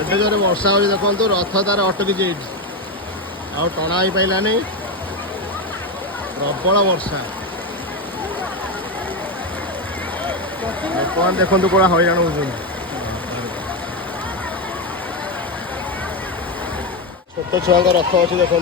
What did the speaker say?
एटे जोरे वर्षा हो देखो रथ तार अटकी आउ टणा ही पाइलानी प्रबल वर्षा लोक देखो कौन हईराण हो छोट छुआ रथ अच्छी देखो